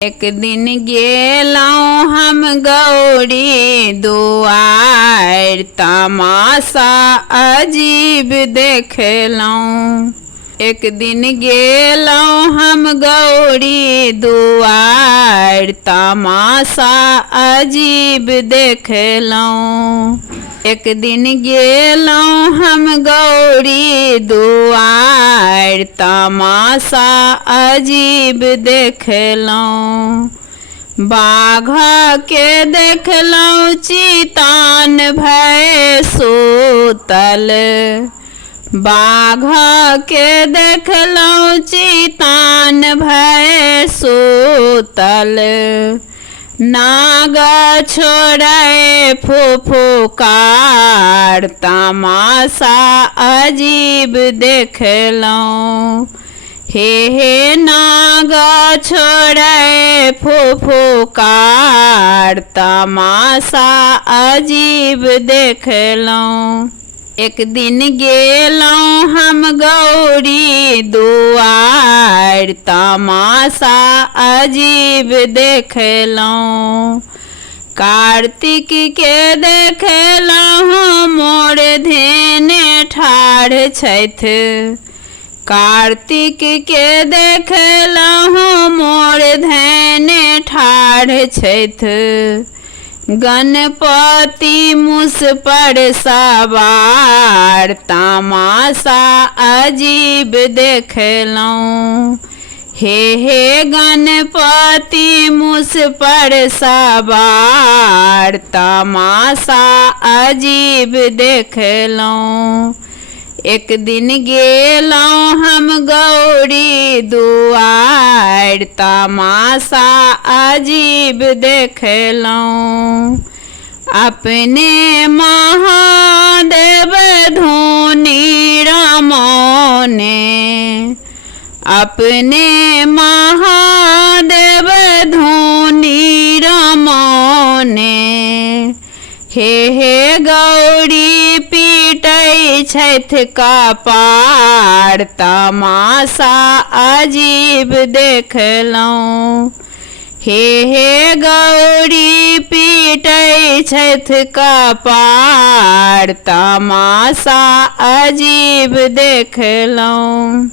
एक दिन गेलौं हम गौरी दुआर, तमाशा अजीब देखलौं। एक दिन गेलौं हम गौरी दुआर, तमाशा अजीब देखलौं। एक दिन गेलौं हम गौरी दुआर, तमाशा अजीब देखलौं। बाघ के देखलौं चितान भय सूतल, बाघ के देखलौं चितान भय सूतल। नाग छोड़े फुफुकार, तमाशा अजीब देखलौं। हे नाग छोड़े फुफुकार, तमाशा अजीब देखलौं। एक दिन गेलौं हम गौरी दुआर, तमाशा अजीब देखलौं। कार्तिक के देखलौं मोर धेने ठाढ़ छैथ, कार्तिक के देखलौं मोर धेने ठाढ़ छैथ। गणपति मुस पर सवार, तमाशा अजीब देखलौं। हे गणपति मुस पर सवार, तमाशा अजीब देखलौं। एक दिन गेलौं हम गौरी दुआर, तमाशा अजीब देखलौं। अपने महादेव धुनी रमौने, अपने महादेव धुनी रमौने। हे गौरी पीटै छैथ कपार, तमाशा अजीब देखलौं। हे गौरी पीटै छैथ कपार, तमाशा अजीब देखलौं।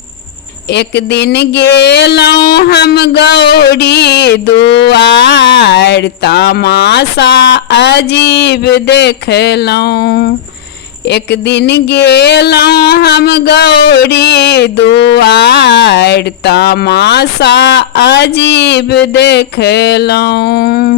एक दिन गेलौं हम गौरी दुआर, तमाशा अजीब देखलौं। एक दिन गेलौं हम गौरी दुआर, तमाशा अजीब देखलौं।